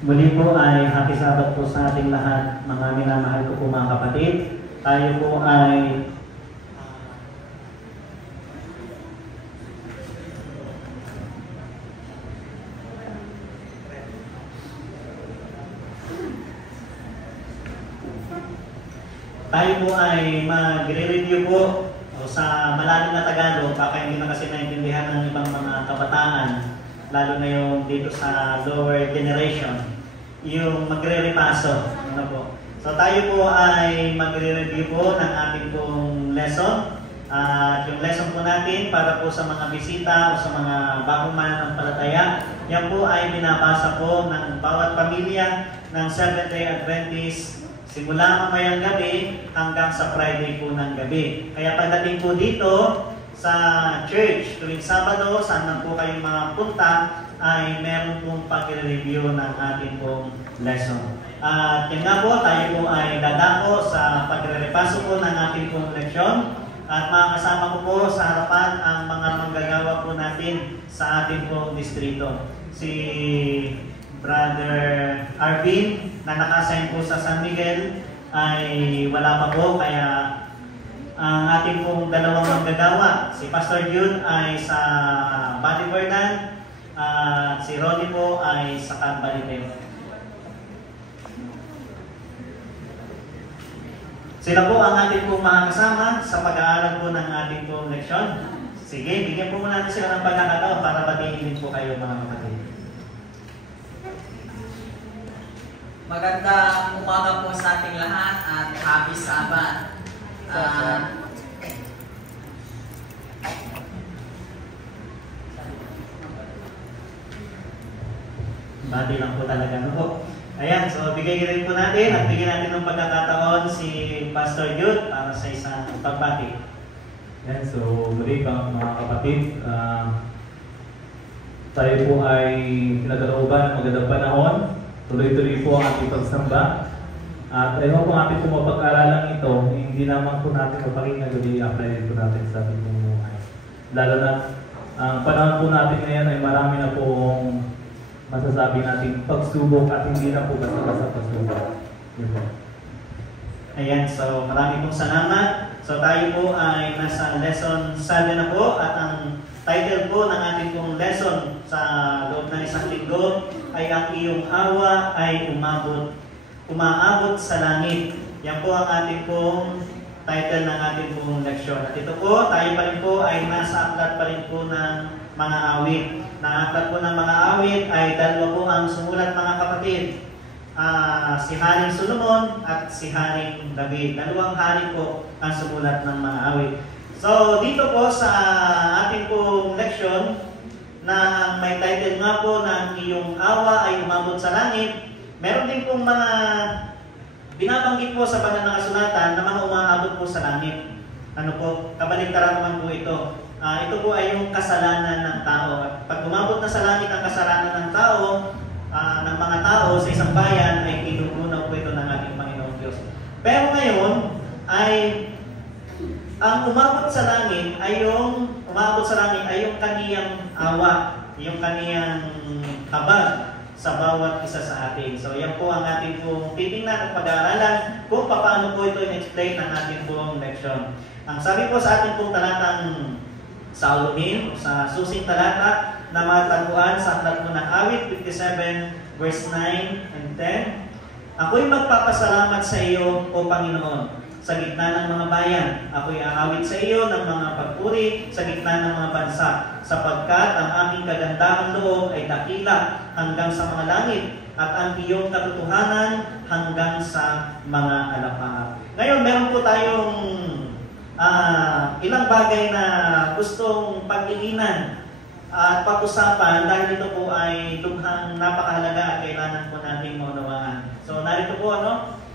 Muli po ay happy Sabbath po sa ating lahat, mga minamahal ko po mga kapatid. Tayo po ay magre-review po sa malalim na Tagalog, baka hindi na kasi naintindihan ng ibang mga kabataan, lalo na yung dito sa lower generation, yung magre-repaso. Ano po? So tayo po ay magre-review po ng ating pong lesson. Yung lesson po natin para po sa mga bisita o sa mga bagong mananampalataya, yan po ay binabasa po ng bawat pamilya ng Seventh-day Adventist simula mamayang gabi hanggang sa Friday po ng gabi. Kaya pagdating po dito sa church, tuwing Sabado, saan man po kayong mga punta, ay meron pong pag-review ng ating pong lesson. At yan nga po, tayo po ay dadako sa pagre-repaso po ng ating pong leksyon. At makakasama ko po sa harapan ang mga manggagawa po natin sa ating pong distrito. Si Brother Arvin na nakasign po sa San Miguel ay wala pa po, kaya ang ating pong dalawang manggagawa, si Pastor Jude ay sa Balivernan at si Ronnie po ay sa Cambalite. Sila po ang ating pong makakasama sa pag-aaral po ng ating pong leksyon. Sige, bigyan po muna natin sila ng pagkakataon para batiin din po kayo mga kapatid. Magandang umaga po sa ating lahat at happy Sabbath. Bati lang po talaga, no po. Ayan, so bigay rin po natin at bigyan natin ng pagkakataon si Pastor Jude para sa isang pagbati. Ayan, so muli mga kapatid, tayo po ay pinagkalooban ng magandang panahon. Tuloy-tuloy po ang ating pagsamba. At ayun po ang ating po mapag-aralan ito, hindi naman po natin mapakinggan, kundi i-apply po natin sa ating buhay. Lalo na ang panahon po natin ngayon ay marami na pong masasabi natin pagsubok at hindi na po basta-basta pagsubok. Ayan, so marami pong salamat. So tayo po ay nasa lesson 7 na po at ang title po ng ating pong lesson sa loob ng isang linggo ay ang iyong awa ay umaabot sa langit. Yan po ang ating pong title ng ating pong leksyon. At ito po, tayo pa rin po ay nasa aklat pa rin po ng mga awit. Nakaklat po ng mga awit ay dalawa po ang sumulat mga kapatid. Si Haring Solomon at si Haring David. Dalawang hari po ang sumulat ng mga awit. So dito po sa ating pong leksyon na may title nga po na iyong awa ay umabot sa langit, meron din pong mga binabanggit po sa banal na kasulatan na mga umaabot po sa langit. Ano po, kabaligtaran naman po ito. Ito po ay yung kasalanan ng tao. At pag umabot na sa langit ang kasalanan ng tao, ng mga tao sa isang bayan, ay kinukunaw po ito ng ating Panginoong Diyos. Pero ngayon, ay ang umabot sa langit ay yung kaniyang awa, yung kaniyang habag sa bawat isa sa atin. So yan po ang ating pong titingnan at pag-aaralan kung paano po ito in-explain ng ating pong leksyon. Ang sabi po sa ating pong talatang Sauluhin, sa susing talata na matagpuan sa aklat po ng awit 57 verse 9 and 10. Ako'y magpapasalamat sa iyo, O Panginoon, sa gitna ng mga bayan. Ako'y aawit sa iyo ng mga pagpuri sa gitna ng mga bansa, sapagkat ang aking kagandahang loob ay dakila hanggang sa mga langit at ang iyong katotohanan hanggang sa mga alapaap. Ngayon, meron po tayong ilang bagay na gustong pag-iinan at pag-usapan dahil ito po ay lubhang napakahalaga at kailangan po nating maunawaan. So narito po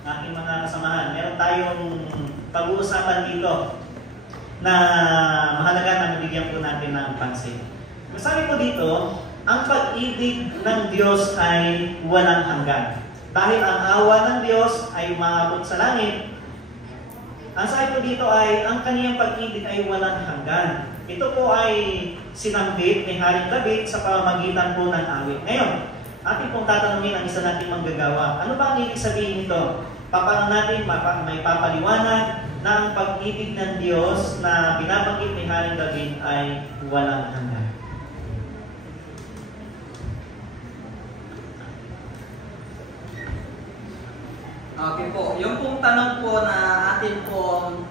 aking mga kasamahan, meron tayong pag-uusapan dito na mahalaga na nabigyan po natin ng pansin. Sabi po dito, ang pag-ibig ng Diyos ay walang hanggan. Dahil ang awa ng Diyos ay umaabot sa langit, ang sabi po dito ay ang kaniyang pag-ibig ay walang hanggan. Ito po ay sinambit ni Haring David sa pamamagitan po ng awit. Ngayon, atin pong tatanungin ang isa nating manggagawa. Ano ba ang ibig sabihin nito? Paano natin may papaliwanag na ang pag-ibig ng Diyos na binabanggit ni Haring David ay walang hanggan? Okay po, yung pong tanong po na atin pong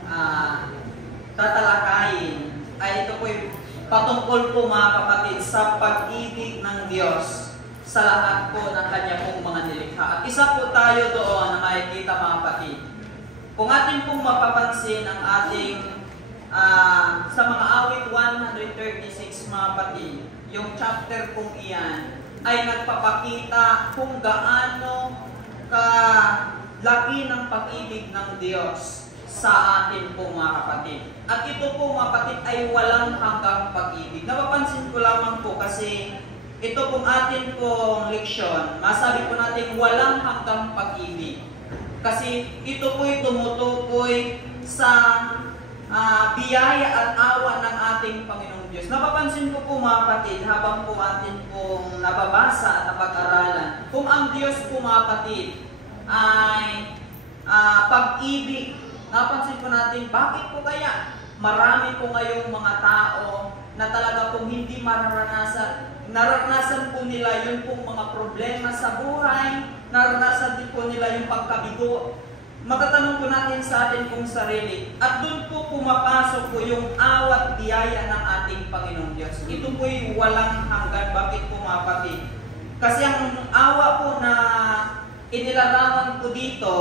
tatalakayin ay ito po patungkol po mga kapatid sa pag-ibig ng Diyos sa lahat po ng Kanya pong mga nilikha. At isa po tayo doon na makikita mga kapatid. Kung atin pong mapapansin ang ating sa mga awit 136 mga kapatid, yung chapter pong iyan ay nagpapakita kung gaano laki ng pag-ibig ng Diyos sa atin po mga kapatid. At ito po mga kapatid ay walang hanggang pag-ibig. Napapansin ko lamang po kasi ito pong atin pong leksyon, masabi po natin walang hanggang pag-ibig. Kasi ito po'y tumutukoy sa biyaya at awa ng ating Panginoong Diyos. Napapansin ko po mga kapatid habang po atin pong nababasa at napag-aralan, kung ang Diyos po mga kapatid ay pag-ibig. Napansin po natin, bakit po kaya marami po ngayong mga tao na talaga pong hindi nararanasan po nila yung pong mga problema sa buhay, nararanasan din po nila yung pagkabigo. Matatanong po natin sa atin pong sarili, at doon po pumapasok po yung awat biyaya ng ating Panginoong Diyos. Ito po'y walang hanggan. Bakit po mga kapatid? Kasi ang awa po na inilarawan ko dito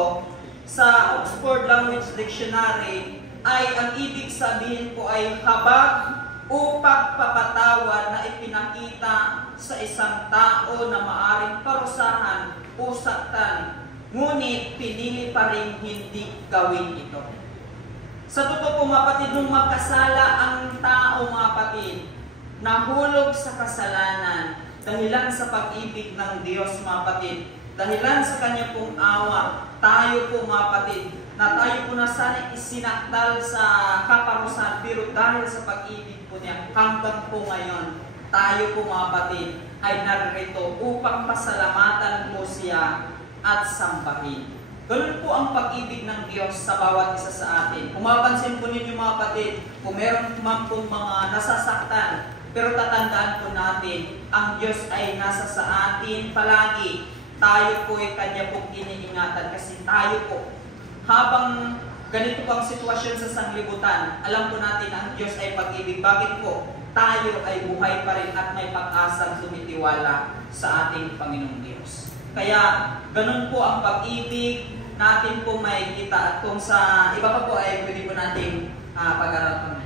sa Oxford Language Dictionary ay ang ibig sabihin po ay habag o pagpapatawad na ipinakita sa isang tao na maaring parusahan o saktan, ngunit pinili pa rin hindi gawin ito. Sa totoo po mga kapatid, nung magkasala ang tao mga kapatid, nahulog sa kasalanan dahilan sa pag-ibig ng Diyos mga kapatid, dahilan sa Kanya pong awa, tayo po mga kapatid, na tayo po na sana isinakdal sa kaparusahan, pero dahil sa pag-ibig po niya, hanggang po ngayon, tayo po mga kapatid, ay narito upang pasalamatan po siya at sambahin. Ganun po ang pag-ibig ng Diyos sa bawat isa sa atin. Kung mapansin po ninyo mga kapatid, kung meron man pong mga nasasaktan, pero tatandaan po natin, ang Diyos ay nasa sa atin palagi. Tayo po ay Kanya pong iniingatan kasi tayo po, habang ganito pang sitwasyon sa sanglibutan, alam po natin na ang Diyos ay pag-ibig. Bakit po? Tayo ay buhay pa rin at may pag-asang tumitiwala sa ating Panginoong Diyos. Kaya ganun po ang pag-ibig natin po makikita, at kung sa iba pa po ay pwede po natin pag-aralan.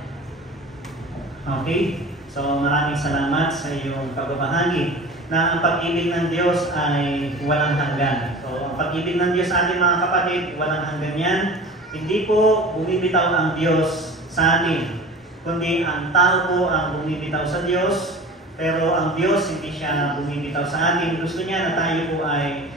Okay, so maraming salamat sa iyong pagbabahagi na ang pag-ibig ng Diyos ay walang hanggan. So, ang pag-ibig ng Diyos sa atin mga kapatid, walang hanggan yan. Hindi po bumibitaw ang Diyos sa atin, kundi ang tao po ang bumibitaw sa Diyos, pero ang Diyos hindi siya bumibitaw sa atin. Gusto niya na tayo po ay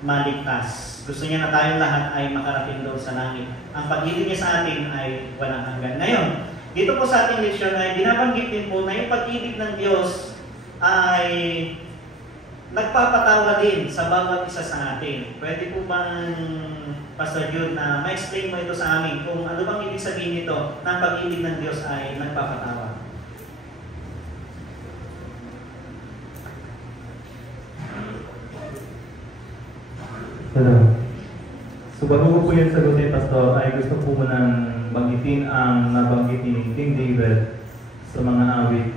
maligtas. Gusto niya na tayong lahat ay makarating doon sa langit. Ang pag-ibig niya sa atin ay walang hanggan. Ngayon, dito po sa ating leksyon ay binabanggit din po na yung pag-ibig ng Diyos ay nagpapatawa din sa bawat isa sa atin. Pwede po bang, Pastor Jude, na ma-explain mo ito sa amin kung ano bang ibig sabihin nito na pag-ibig ng Diyos ay nagpapatawa? Hello. So bago ko po yung sagutin, Pastor, ay gusto po munang banggitin ang nabanggit ni King David sa mga awit.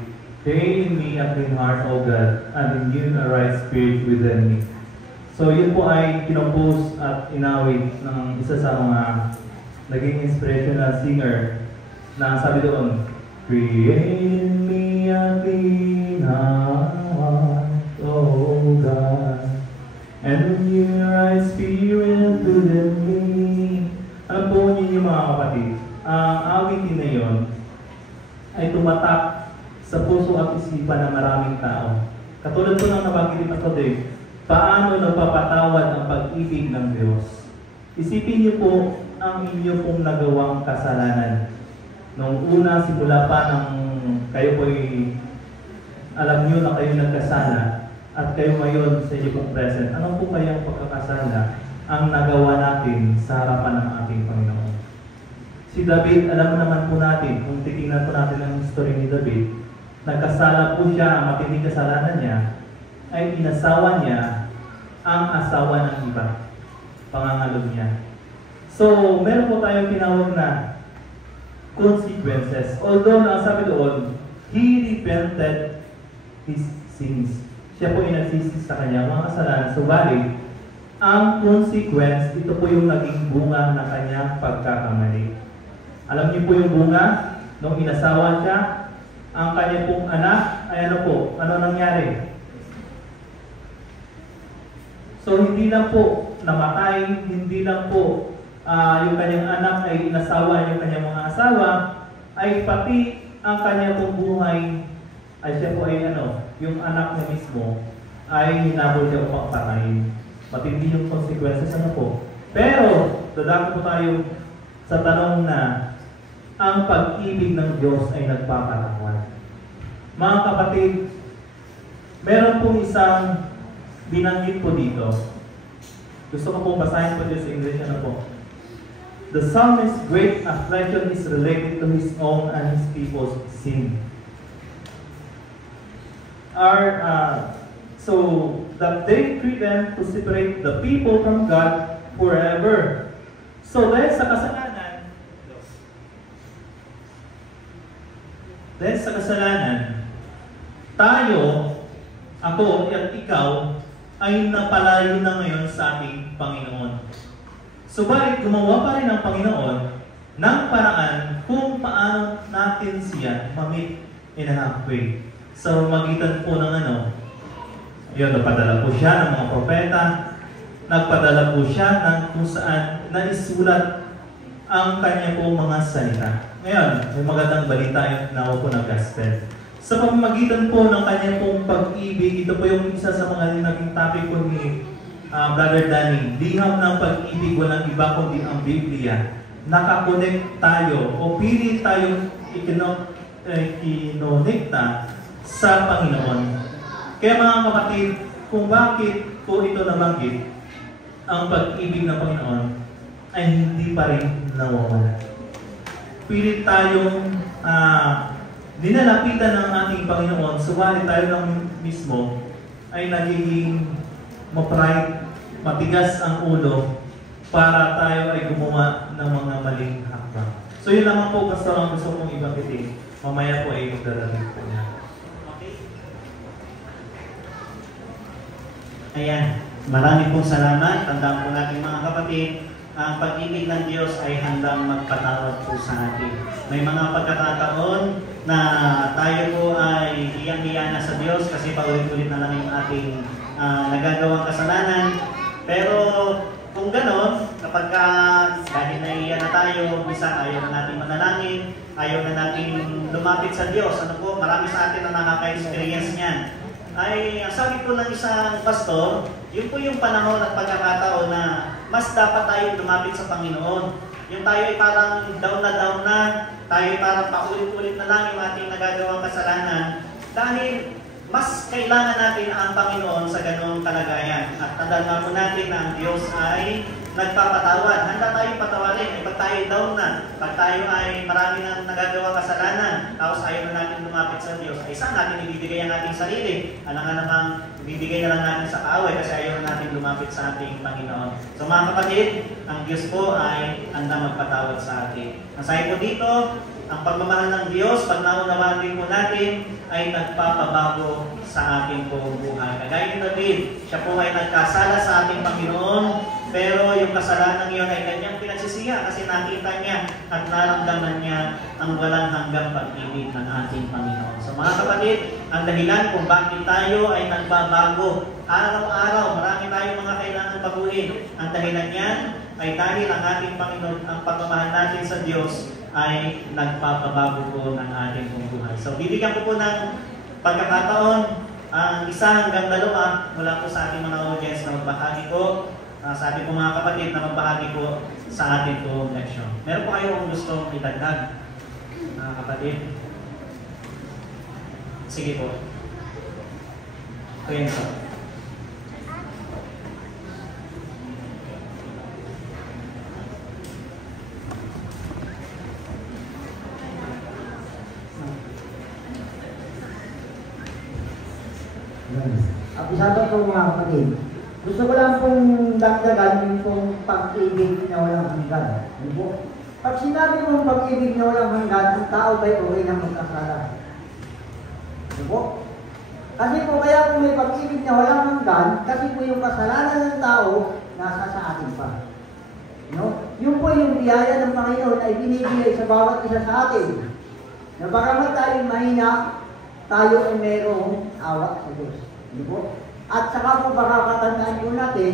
Create in me a clean heart, O God, and renew a right spirit within me. So yun po ay kinompose at inawit ng isa sa mga naging inspirational singer na sabi doon, create in me a clean heart, O God, and renew a right spirit within me. Alam po ninyo mga kapatid, ang awitin na yun ay tumatak sa puso at isipan ng maraming tao. Katulad po ng nabanggit ni Pastor Dave, paano nagpapatawad ang pag-ibig ng Diyos? Isipin niyo po ang inyo pong nagawang kasalanan. Nung una, simula pa nang kayo po'y alam niyo na kayo nagkasala, at kayo ngayon sa inyo pong present, ano po kayang pagkakasala ang nagawa natin sa harapan ng ating Panginoon? Si David, alam naman po natin, kung titingnan po natin ang history ni David, nagkasala po siya, ang matinding kasalanan niya, ay inasawa niya ang asawa ng iba. Pangangalog niya. So, meron po tayong tinawag na consequences. Although, ang sabi doon, he repented his sins. Siya po inagsisi sa kanyang mga kasalanan. Subalit, ang consequence, ito po yung naging bunga ng kanyang pagkakamali. Alam niyo po yung bunga, nung inasawa siya, ang kanya pong anak, ay ano po? Ano nangyari? So, hindi lang po namatay, hindi lang po yung kanyang anak ay inasawa yung kanyang mga asawa, ay pati ang kanyang pong buhay, ay siya po ay ano, yung anak niya mismo, ay hinabol siya upang patayin. Matindi yung consequences, ano po. Pero, dadako po tayo sa tanong na ang pag-ibig ng Diyos ay nagpapatawad. Mga kapatid, meron pong isang binanggit po dito. Gusto ko pong basahin po dito sa English, ano po. The psalmist's great affliction is related to his own and his people's sin. So that they threaten to separate the people from God forever. So dahil sa kasalanan, tayo, ako at ikaw, ay napalayo na ngayon sa ating Panginoon. Subalit gumawa pa rin ang Panginoon ng paraan kung paano natin siya ma-meet in a halfway. So magitan po ng yun, napadala po siya ng mga propeta, nagpadala po siya ng kung saan naisulat ang kanya pong mga salita. Ngayon, may magandang balita yung tinawa po ng gospel. Sa pamamagitan po ng kanya pong pag-ibig, ito po yung isa sa mga naging topic po ni Brother Danny. Liham ng pag-ibig, walang iba kundi ang Biblia. Nakakonect tayo o pili tayong ikinonekta sa Panginoon. Kaya mga kapatid, kung bakit po ito nabanggit, ang pag-ibig ng Panginoon ay hindi pa rin nawawala. Pilit tayong dinalapitan ng ating Panginoon, subalit tayo lang mismo ay nagiging mapride, matigas ang ulo para tayo ay gumawa ng mga maling hakbang. So yun lamang po, basta ang gusto mong ibanggitin. Mamaya po ay magdadagdag po niya. Okay. Ayan, marami pong salamat. Tandaan po natin mga kapatid, ang pag-ibig ng Diyos ay handang magpatawad po sa atin. May mga pagkakataon na tayo po ay hiyang-hiya na sa Diyos kasi paulit-ulit na lang yung ating nagagawang kasalanan. Pero kung ganon, kapag dahil nahiya na tayo, minsan ayaw na natin manalangin, ayaw na natin lumapit sa Diyos. Ano po, marami sa atin na nakaka-experience niyan. Ay, ang sabi po ng isang pastor, yun po yung panahon at pagkakataon na mas dapat tayo lumapit sa Panginoon. Yung tayo ay parang down na, tayo ay parang paulit-ulit na lang yung ating nagagawang kasalanan. Dahil mas kailangan natin ang Panginoon sa ganong kalagayan. At tandaan nga po natin na ang Diyos ay nagpapatawad. Handa tayong patawarin. Pag tayo down na, pag tayo ay marami ng nagagawa kasalanan, tapos ayaw na natin lumapit sa Diyos, ay saan natin ibibigay ang ating sarili? Ano nga namang ibibigay na lang natin sa kaaway kasi ayaw na natin lumapit sa ating Panginoon. So mga kapatid, ang Diyos po ay handa magpatawad sa atin. Ang sabi po dito, ang pagmamahal ng Diyos, pag naunawaan din po natin, ay nagpapabago sa ating buong buhay. Kagaya ni David, siya po ay nagkasala sa ating Panginoon, pero yung kasalanan iyon ay kanyang pinagsisiya kasi nakita niya at naramdaman niya ang walang hanggang pag-ibig ng ating Panginoon. So mga kapatid, ang dahilan kung bakit tayo ay nagbabago, araw-araw, marami tayong mga kailangan baguhin. Ang dahilan niyan ay dahil ang ating Panginoon, ang pagmamahal natin sa Diyos, ay nagpapabago po ng ating buhay. So, bibigyan ko po ng pagkakataon ang isa hanggang dalawa mula po sa ating mga audience na magbahagi po, sa ating mga kapatid na magbahagi po sa ating po leksyon. Meron po kayo kung gustong itagdag, mga kapatid? Sige po. Kuya Enzo. At isabat ko mga kapatid. Gusto ko lang pong dagdagan yung pong pag-ibig na walang hanggan. Ano po? Pag sinabi mong pag-ibig na walang hanggan, ang tao ba'y okay na magkasala? Ano po? Kasi po kaya kung may pag-ibig na walang hanggan, kasi po yung kasalanan ng tao, nasa sa atin pa. No? Yun po yung biyaya ng Panginoon ay binibigay sa bawat isa sa atin. Na bagamat tayo mahina, tayo ay mayroong awa sa Diyos. Ano po? At saka po makakatandaan po natin,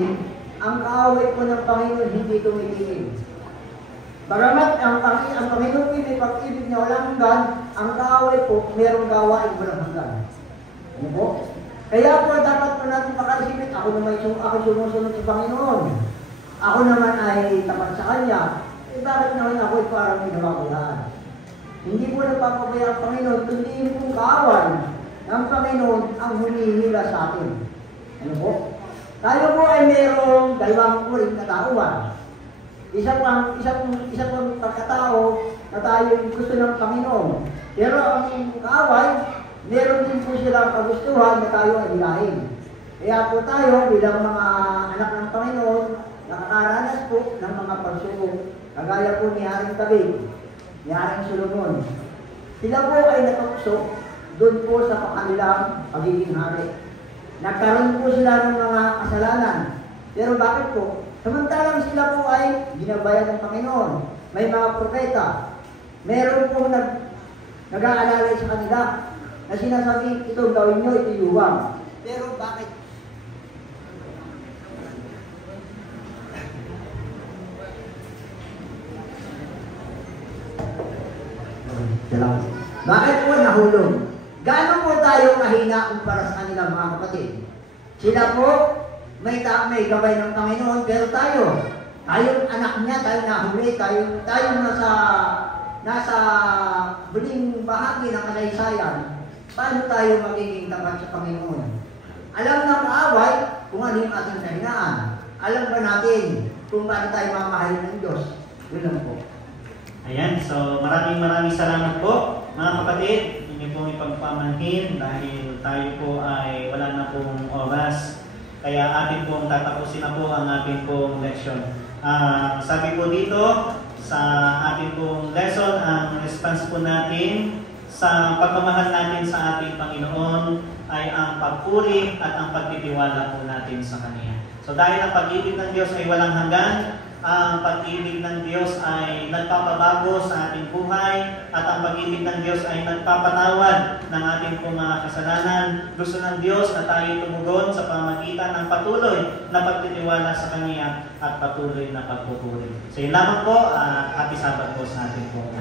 ang kaaway po ng Panginoon hindi tumitigil. Bagamat ang Panginoon may pag-ibig na walang hanggan, ang kaaway po mayroong gawain walang hanggan. Ano po? Kaya po dapat po natin pakaisipin, ako sumusunod sa Panginoon. Ako naman ay tapat sa Kanya. Eh bakit naman ako ay parang pinababayaan? Hindi po nagpapabaya ang Panginoon, kundi yung pong kaaway ng Panginoon ang humihila sa atin. Ano po? Tayo po ay mayroong dalawang uring katauhan. Isa pong pagkatao na tayo gusto ng Panginoon. Pero ang kaaway, meron din po silang kagustuhan na tayo ay hilahin. Kaya po tayo bilang mga anak ng Panginoon, nakakaranas po ng mga pagsubok. Kagaya po ni Haring David, ni Haring Solomon. Sila po ay natukso doon po sa kanilang pagiging hari. Nagkaroon po sila ng mga kasalanan. Pero bakit po? Samantalang sila po ay ginabayan ng Panginoon. May mga propeta. Meron po nag-aalalay sa kanila na sinasabi, ito gawin nyo, ito yuwang. Pero bakit? Bakit po nahulog? Gaano po tayo kahina kumpara sa kanila mga kapatid? Sila po may gabay ng Panginoon, pero tayong anak niya, tayo nahuli, tayo nasa huling bahagi ng kasaysayan. Paano tayo magiging tapat sa Panginoon? Alam ng kaaway kung ano yung ating kahinaan. Alam ba natin kung paano tayo mamahalin ng Diyos? Yun lang po. Ayan, so maraming salamat po mga kapatid. Hindi pong ipagpamanhin dahil tayo po ay wala na pong oras. Kaya atin pong tatapusin na po ang ating pong lesson. Sabi po dito sa ating pong lesson, ang response po natin sa pagmamahal natin sa ating Panginoon ay ang pagpuri at ang pagtitiwala po natin sa Kanya. So dahil ang pag-ibig ng Diyos ay walang hanggan, ang pag-ibig ng Diyos ay nagpapabago sa ating buhay at ang pag-ibig ng Diyos ay nagpapatawad ng ating pong mga kasalanan. Gusto ng Diyos na tayo tumugon sa pamagitan ng patuloy na pagtitiwala sa Kanya at patuloy na pagpupuri. So yun lamang po, happy Sabbath po sa ating pong